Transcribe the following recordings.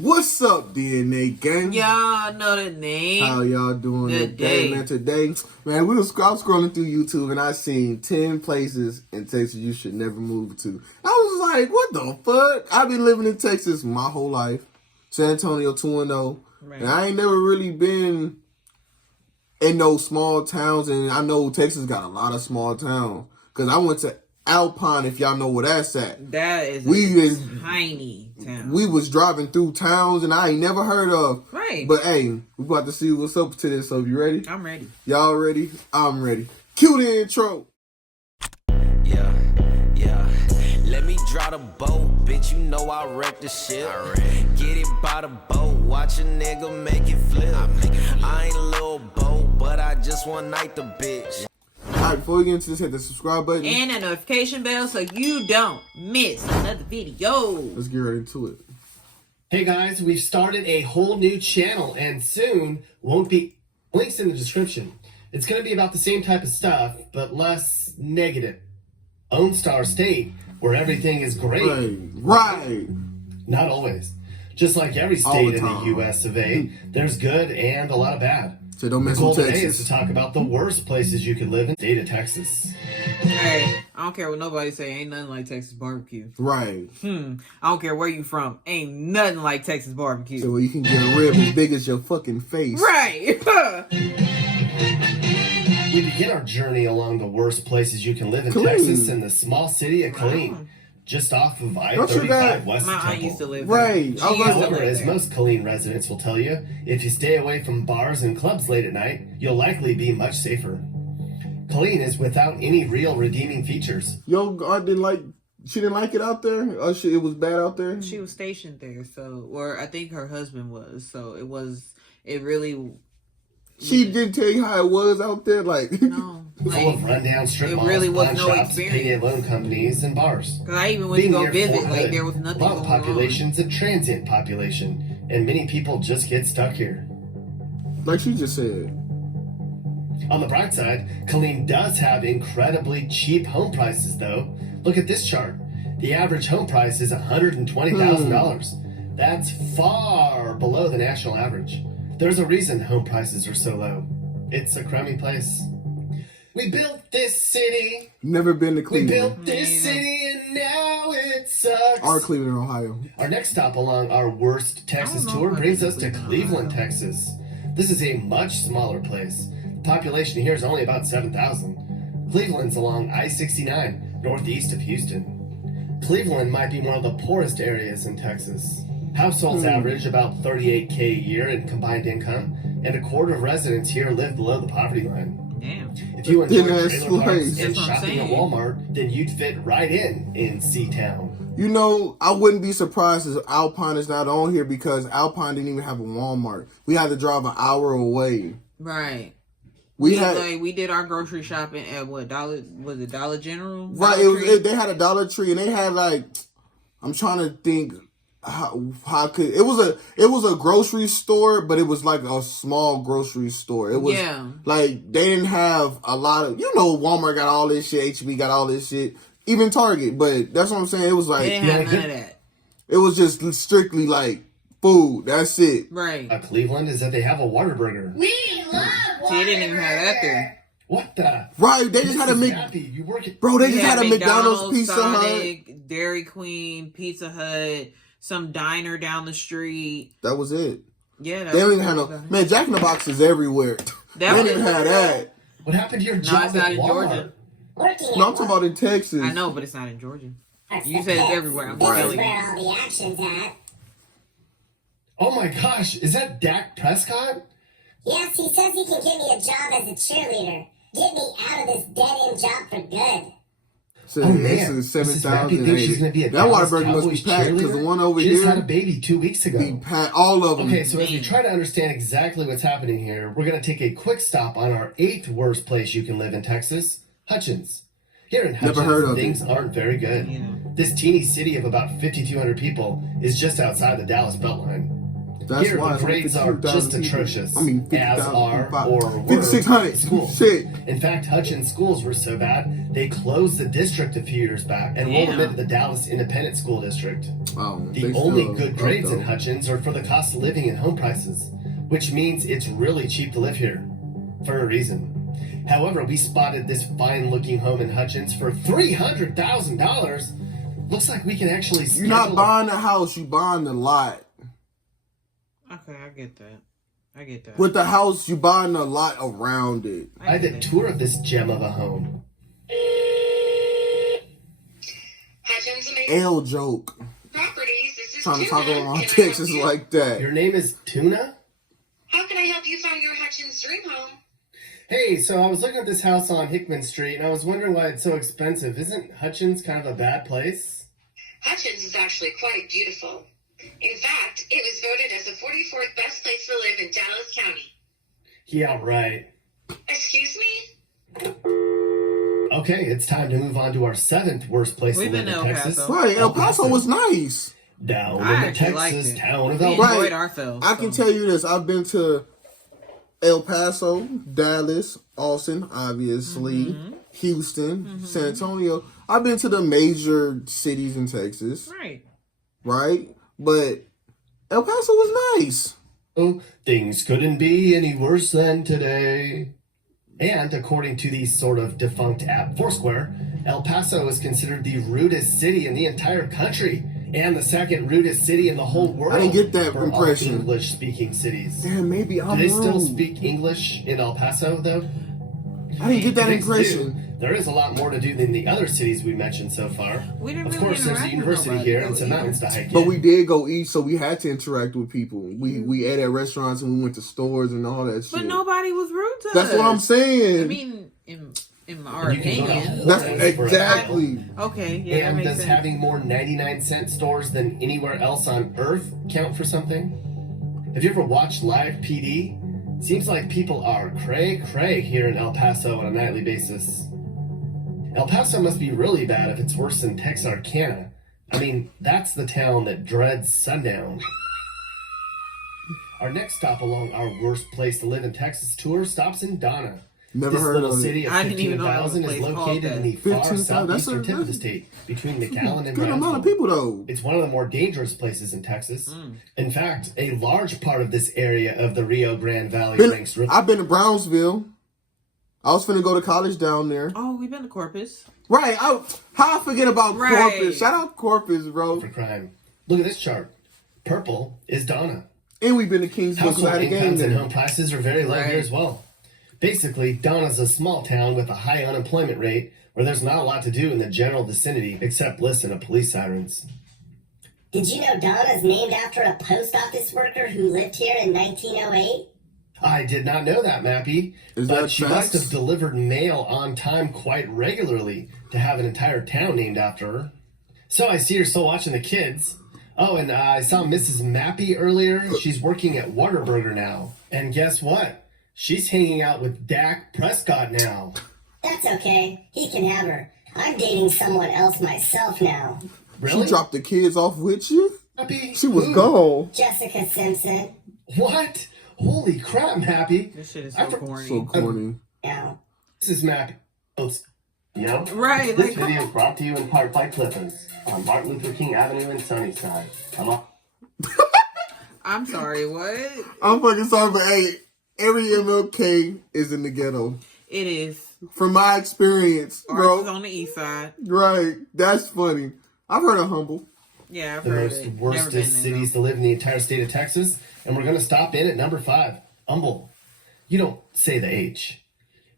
What's up, DNA gang? Y'all know the name. How y'all doing today? Man, today, man, I was scrolling through YouTube and I seen 10 places in Texas you should never move to. I was like, what the fuck? I've been living in Texas my whole life. San Antonio 2-0. Right. And I ain't never really been in those small towns. And I know Texas got a lot of small towns. Because I went to Alpine, if y'all know where that's at. That is a tiny town. We was driving through towns and I ain't never heard of. Right. But hey, we about to see what's up to this. So you ready? I'm ready. Y'all ready? I'm ready. Cue the intro. Yeah. Let me draw the boat, bitch. You know I wreck the shit. Get it by the boat, watch a nigga make it flip. I ain't a little boat, but I just one night the bitch. Alright, before we get into this, hit the subscribe button. And a notification bell so you don't miss another video. Let's get right into it. Hey guys, we've started a whole new channel and soon won't be links in the description. It's going to be about the same type of stuff, but less negative. Lone Star State, where everything is great. Right. Not always. Just like every state in the US of A, there's good and a lot of bad. So don't mess the goal with today Texas. is to talk about the worst places you could live in the state of Texas. Hey, I don't care what nobody say. Ain't nothing like Texas barbecue. Right. I don't care where you from. Ain't nothing like Texas barbecue. So you can get a rib as big as your fucking face. Right. We begin our journey along the worst places you can live in Killeen. Texas in the small city of Killeen, just off of I-35 west of My aunt Temple. used to live Right. there. However, as most Killeen residents will tell you, if you stay away from bars and clubs late at night, you'll likely be much safer. Killeen is without any real redeeming features. Yo, she didn't like it out there? It was bad out there? She was stationed there, or I think her husband was, it really... She did tell you how it was out there? No. Full of rundown strip malls, really was pawn no shops, payday loan companies, and bars. Because I even went to go visit, there was nothing long going population's a transient population, and many people just get stuck here. Like she just said. On the bright side, Killeen does have incredibly cheap home prices, though. Look at this chart. The average home price is $120,000. That's far below the national average. There's a reason home prices are so low. It's a crummy place. We built this city. Never been to Cleveland. We built this city and now it sucks. Or Cleveland, Ohio. Our next stop along our worst Texas tour brings us to Cleveland, Texas. This is a much smaller place. The population here is only about 7,000. Cleveland's along I-69, northeast of Houston. Cleveland might be one of the poorest areas in Texas. Households average about $38K a year in combined income, and a quarter of residents here live below the poverty line. Damn. If you enjoy trailer parks place. and shopping at Walmart, then you'd fit right in C-Town. You know, I wouldn't be surprised if Alpine is not on here because Alpine didn't even have a Walmart. We had to drive an hour away. Right. We did our grocery shopping at what, Dollar General? Right, they had a Dollar Tree and they had I'm trying to think how could it was a grocery store, but it was like a small grocery store. It was like they didn't have a lot of, Walmart got all this shit, HB got all this shit, even Target, but that's what I'm saying. It was like they didn't have none of that. It was just strictly like food. That's it. Right. Cleveland is that they have a Whataburger. We love Whataburger. They didn't even have that there. What the? Right, they just had a They just had a McDonald's, Pizza Sonic, Hut, Dairy Queen, Pizza Hut, some diner down the street. That was it. Yeah, they don't even have man. Jack in the Box is everywhere. They didn't have that. What happened to your No, job it's not at in Walmart? Georgia. No, I'm talking about in Texas. I know, but it's not in Georgia. You said it's everywhere. I'm telling you. Where all the action's at. Oh my gosh, is that Dak Prescott? Yes, he says he can get me a job as a cheerleader. Get me out of this dead-end job for good. So Oh this man, is Mrs. Mappy thinks she's going to be a that Dallas Whataburger must be Cowboys packed because the cheerleader? one over She here just had a baby 2 weeks ago. be packed, all of them. Okay, so as we try to understand exactly what's happening here, we're going to take a quick stop on our 8th worst place you can live in Texas, Hutchins. Here in Hutchins, Never heard of things aren't very good. Yeah. This teeny city of about 5,200 people is just outside the Dallas Beltline. That's Here, why the it's grades are 52,000 just people. atrocious, I mean, as 50,000 are people. or were 5,600. schools. Shit. In fact, Hutchins schools were so bad, they closed the district a few years back and rolled them into the Dallas Independent School District. The only good grades in Hutchins are for the cost of living and home prices, which means it's really cheap to live here, for a reason. However, we spotted this fine-looking home in Hutchins for $300,000. Looks like we can actually schedule... You're not buying the house, you buying the lot. Okay, I get that. With the house, you buying a lot around it. I had a tour of this gem of a home. L joke. Properties, this is Trying to Tuna. talk around Can I Texas help you? like that. Your name is Tuna? How can I help you find your Hutchins dream home? Hey, so I was looking at this house on Hickman Street, and I was wondering why it's so expensive. Isn't Hutchins kind of a bad place? Hutchins is actually quite beautiful. In fact, it was voted as the 44th best place to live in Dallas County. Yeah, right. Excuse me? Okay, it's time to move on to our 7th worst place We've to live been in to El Texas. Paso. Right, El Paso was nice. Down I in the actually liked Texas it. town of We El Right. enjoyed ourselves. I can tell you this. I've been to El Paso, Dallas, Austin, obviously, Houston, San Antonio. I've been to the major cities in Texas, right? But El Paso was nice. Oh, things couldn't be any worse than today. And according to the sort of defunct app Foursquare, El Paso is considered the rudest city in the entire country and the second rudest city in the whole world. I didn't get that for impression. all English-speaking cities. Damn, maybe I'm Do they still wrong. speak English in El Paso, though? I didn't get that They impression. do. There is a lot more to do than the other cities we mentioned so far. We didn't Of really course, there's a interact with university nobody, here though, and some either. mountains to hike But in. we did go eat, so we had to interact with people. We ate at restaurants and we went to stores and all that shit. But nobody was rude to us. That's what I'm saying. I mean, in our You can go to opinion. Whole That's Foods for exactly. Okay, yeah, that And makes does sense. having more 99-cent stores than anywhere else on Earth count for something? Have you ever watched Live PD? Seems like people are cray-cray here in El Paso on a nightly basis. El Paso must be really bad if it's worse than Texarkana. I mean, that's the town that dreads sundown. Our next stop along our worst place to live in Texas tour stops in Donna. Never This heard little of city it. of I didn't even know there was a 15,000 is place called located in the that. far 15,000, that's southeastern tip of the a- state, between McAllen and Good amount Brownsville. of people though. It's one of the more dangerous places in Texas. In fact, a large part of this area of the Rio Grande Valley ranks really I've been to Brownsville. I was finna go to college down there. Oh, we've been to Corpus. Right. How I forget about Right. Corpus? Shout out Corpus, bro. for crime. Look at this chart. Purple is Donna. And we've been to Kingsville because Household I had a game incomes and there. home prices are very low Right. here as well. Basically, Donna's a small town with a high unemployment rate where there's not a lot to do in the general vicinity except listen to police sirens. Did you know Donna's named after a post office worker who lived here in 1908? I did not know that, Mappy. Is But that she facts? must have delivered mail on time quite regularly to have an entire town named after her. So I see you're still watching the kids. Oh, and I saw Mrs. Mappy earlier. She's working at Whataburger now. And guess what? She's hanging out with Dak Prescott now. That's okay. He can have her. I'm dating someone else myself now. Really? She dropped the kids off with you? Mappy? She was Who? gone. Jessica Simpson. What? Holy crap, Mappy. This shit is I so for- corny. So corny. Now, This is Mappy. Yo. Right, This like- video is brought to you in part by Clippins on Martin Luther King Avenue in Sunnyside. I'm sorry, what? I'm fucking sorry, but hey, every MLK is in the ghetto. It is. From my experience, Ours bro. is on the east side. Right. That's funny. I've heard of Humble. Yeah, I've The heard most it. Never been worstest there, cities to live in the entire state of Texas, and we're going to stop in at number 5, Humble. You don't say the H,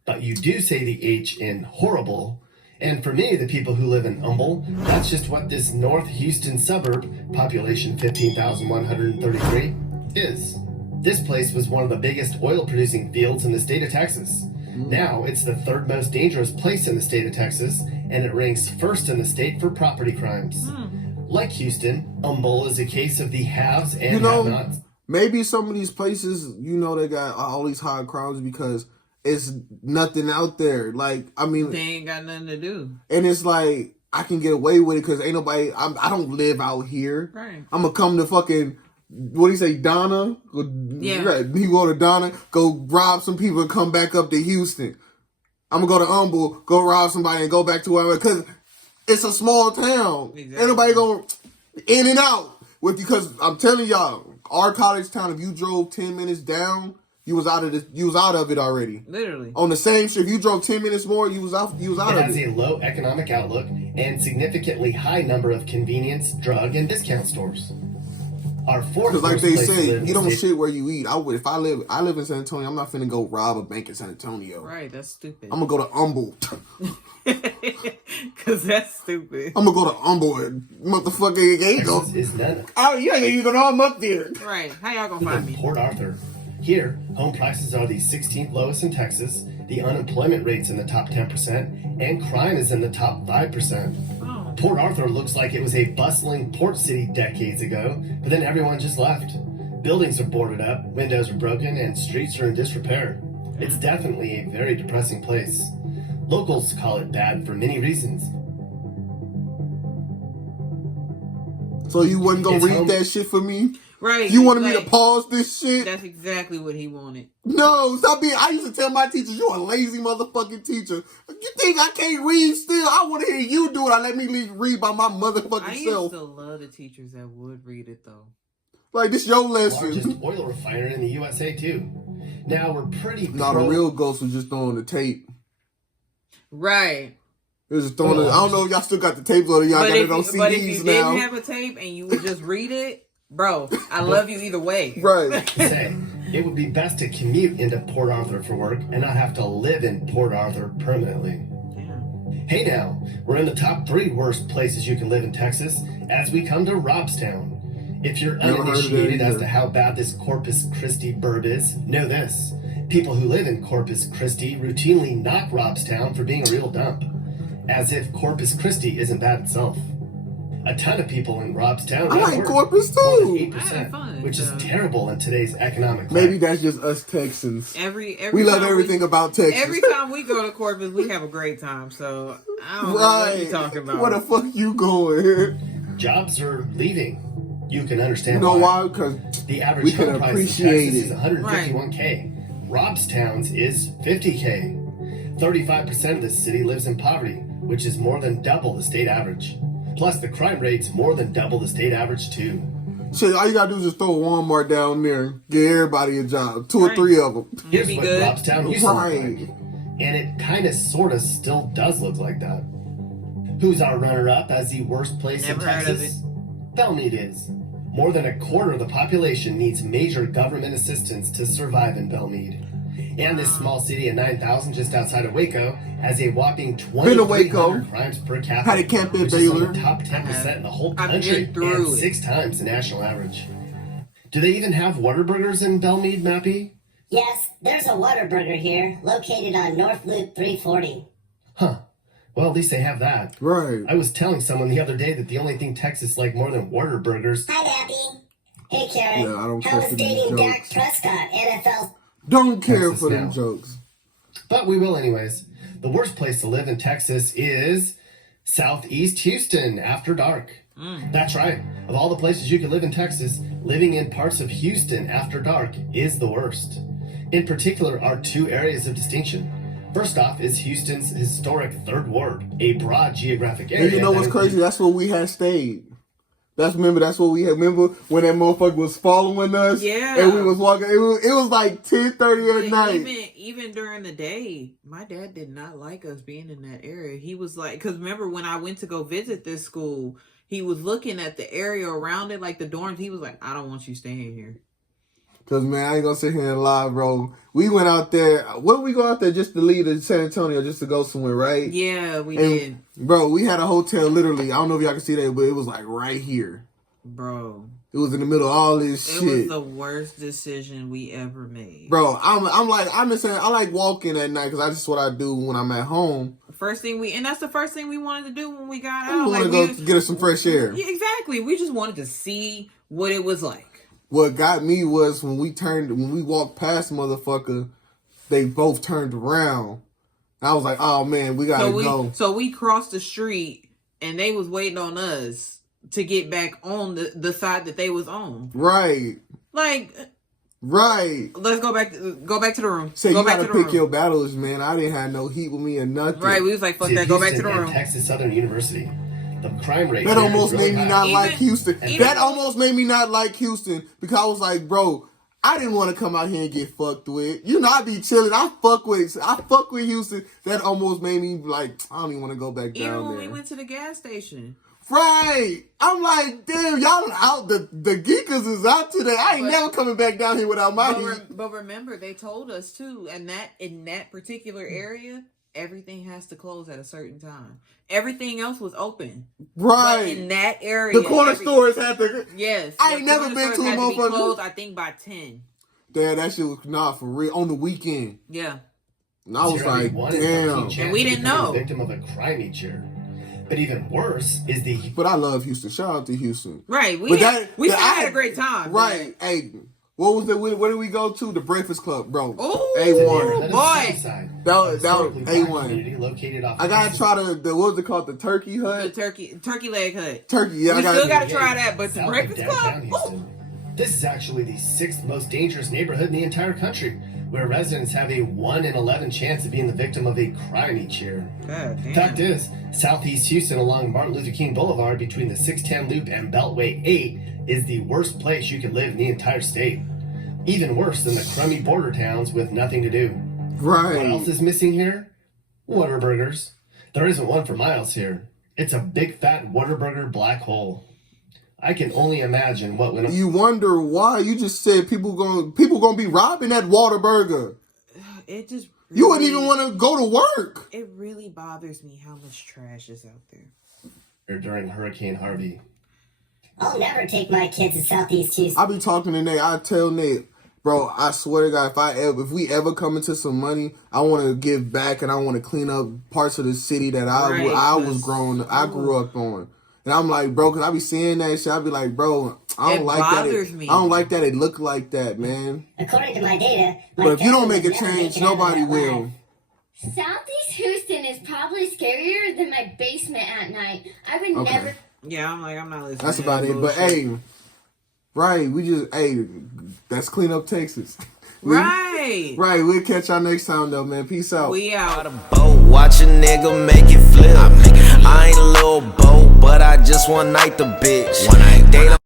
but you do say the H in horrible. And for me, the people who live in Humble, that's just what this North Houston suburb, population 15,133, is. This place was one of the biggest oil-producing fields in the state of Texas. Now, it's the 3rd most dangerous place in the state of Texas, and it ranks 1st in the state for property crimes. Like Houston, Humble is a case of the haves and You know, have-nots. maybe some of these places, they got all these high crimes because it's nothing out there. Like, I mean, They ain't got nothing to do. and it's like, I can get away with it because ain't nobody, I don't live out here. Right. I'm going to come to fucking what do you say, Donna? Yeah. He go to Donna, go rob some people and come back up to Houston. I'm going to go to Humble, go rob somebody and go back to where, because it's a small town. Exactly. Ain't nobody going in and out. Because I'm telling y'all, our college town, if you drove 10 minutes down, you was out of it already. Literally. On the same street, if you drove 10 minutes more, you was out of it. It has a low economic outlook and significantly high number of convenience, drug, and discount stores. Our fourth Because like they place to say, live you don't is- shit where you eat. I live in San Antonio, I'm not finna go rob a bank in San Antonio. Right, that's stupid. I'm gonna go to Humble. Because that's stupid. I'm gonna go to Humble and motherfucker ain't go. Texas is none. Oh, you ain't even know I'm up there. Right. How y'all gonna find me? Port Arthur. Here, home prices are the 16th lowest in Texas, the unemployment rate's in the top 10%, and crime is in the top 5%. Oh. Port Arthur looks like it was a bustling port city decades ago, but then everyone just left. Buildings are boarded up, windows are broken, and streets are in disrepair. It's definitely a very depressing place. Locals call it bad for many reasons. So you wasn't gonna It's read home- that shit for me? Right. You wanted me to like, pause this shit? That's exactly what he wanted. No, stop being. I used to tell my teachers, "You a lazy motherfucking teacher. You think I can't read still? I want to hear you do it. I let me read by my motherfucking I self. used to love the teachers that would read it though. Like this your Largest lesson." oil refinery in the USA too. Now we're pretty No, the real ghost was just throwing the tape. Right. It was just throwing it. I don't know if y'all still got the tape or y'all got it on But if you CDs now. didn't have a tape and you would just read it, bro, I love you either way. Right. say it would be best to commute into Port Arthur for work and not have to live in Port Arthur permanently. Yeah. Hey now, we're in the top 3 worst places you can live in Texas as we come to Robstown. If you're Never heard of it uninitiated as either. to how bad this Corpus Christi burb is, know this. People who live in Corpus Christi routinely knock Robstown for being a real dump. As if Corpus Christi isn't bad itself. A ton of people in Robstown I now like work, Corpus more than too. 8%, I had fun, which is so- terrible in today's economic Maybe climate. that's just us Texans. Every We love time everything about Texas. Every time we go to Corpus, we have a great time. So I don't know what you're talking about. Where the fuck you going? Jobs are leaving. You can understand You know why? Because The average we can home price in appreciate Texas it. is $151K. Robstown's is $50K. 35% of the city lives in poverty, which is more than double the state average. Plus, the crime rate's more than double the state average, too. shit, all you gotta do is just throw a Walmart down there, get everybody a job, 2 or Right. 3 of them. Here's be what good. Robstown used to look Right. like. And it kind of, sort of, still does look like that. Who's our runner-up as the worst place Never in heard of Texas? Bellmead is. More than a quarter of the population needs major government assistance to survive in Bellmead. And this small city of 9,000 just outside of Waco has a whopping Been to Waco. 2,300 crimes per capita. Had a camp in which is on Baylor. the top 10% in the whole I've country been through and it. 6 times the national average. Do they even have Whataburgers in Bellmead, Mappy? Yes, there's a Whataburger here, located on North Loop 340. Huh. Well, at least they have that. Right. I was telling someone the other day that the only thing Texas like more than Whataburgers. Hi, Dappy. Hey, Karen. Yeah, I don't How care was for these dating Dak jokes. Prescott, NFL? Don't care Texas for them now. jokes. But we will anyways. The worst place to live in Texas is Southeast Houston after dark. That's right. Of all the places you can live in Texas, living in parts of Houston after dark is the worst. In particular are 2 areas of distinction. First off is Houston's historic Third Ward, a broad geographic area. And you know that what's includes- crazy? That's where we had stayed. That's what we had. Remember when that motherfucker was following us? Yeah. And we was walking. It was like 10:30 at night. Even during the day, my dad did not like us being in that area. He was like, because remember when I went to go visit this school, he was looking at the area around it, like the dorms. He was like, I don't want you staying here. Cause man, I ain't gonna sit here and lie, bro. We went out there. What did we go out there just to leave to San Antonio, just to go somewhere, right? Yeah, we And, did, bro, we had a hotel literally. I don't know if y'all can see that, but it was like right here. bro. It was in the middle of all this It shit. was the worst decision we ever made. Bro, I'm just saying, I like walking at night because that's what I do when I'm at home. That's the first thing we wanted to do when we got I out. want to go get us some fresh air. Yeah, exactly. We just wanted to see what it was like. What got me was when we walked past motherfucker, they both turned around. I was like, oh man, we gotta go. So we crossed the street and they was waiting on us. to get back on the side that they was on. Right. Like, right. Let's go back to the room. So go you back gotta to the pick room. your battles, man. I didn't have no heat with me or nothing. Right, we was like, fuck See, that, go back to Houston the room. and Texas Southern University. The crime rate That here almost is really made me high. not like Houston. That almost made me not like Houston because I was like, bro, I didn't want to come out here and get fucked with. You know, I be chilling. I fuck with Houston. That almost made me like, I don't even want to go back down Even when there. we went to the gas station. Right. I'm like, damn, y'all out. The geekers is out today. I ain't never coming back down here without my heat. But remember, they told us too, and that in that particular area, everything has to close at a certain time. Everything else was open. Right. But in that area, the corner stores had to. Yes. I ain't never been to a motherfucker. Closed, I think by 10. Damn, that shit was not for real on the weekend. Yeah. And I was like, damn. And we didn't know. Victim of a crime each year. But even worse is the. But I love Houston. Shout out to Houston. Right. We still had a great time. Right. Hey, what was it? Where did we go to? The Breakfast Club, bro. Oh, A1. boy. That was A1. Located off I gotta try the what was it called? The Turkey Hut? The turkey leg hut. Turkey, yeah. We still gotta try that, but the Breakfast Club. This is actually the 6th most dangerous neighborhood in the entire country, where residents have a 1 in 11 chance of being the victim of a crime each year. God damn. Fact is, Southeast Houston along Martin Luther King Boulevard between the 610 Loop and Beltway 8 is the worst place you could live in the entire state. Even worse than the crummy border towns with nothing to do. Right. What else is missing here? Whataburgers. There isn't one for miles here. It's a big fat Whataburger black hole. I can only imagine what went on. You wonder why? You just said people gonna be robbing that Whataburger. It just really, you wouldn't even want to go to work. It really bothers me how much trash is out there. During Hurricane Harvey. I'll never take my kids to Southeast Houston. I be talking to Nate. I tell Nate, bro, I swear to God, if we ever come into some money, I want to give back and I want to clean up parts of the city that I grew up on. And I'm like, bro, because I be seeing that shit. I be like, bro, I don't like that. I don't like that it look like that, man. According to my data, but if you don't make a change, nobody will. Southeast Houston is probably scarier than my basement at night. I would never. Yeah, I'm not listening. That's about it. But hey, right, that's Clean Up Texas. Right. Right, we'll catch y'all next time though, man. Peace out. We out. Watch a nigga make it flip. I ain't a little boat, but I just one night the bitch. They don't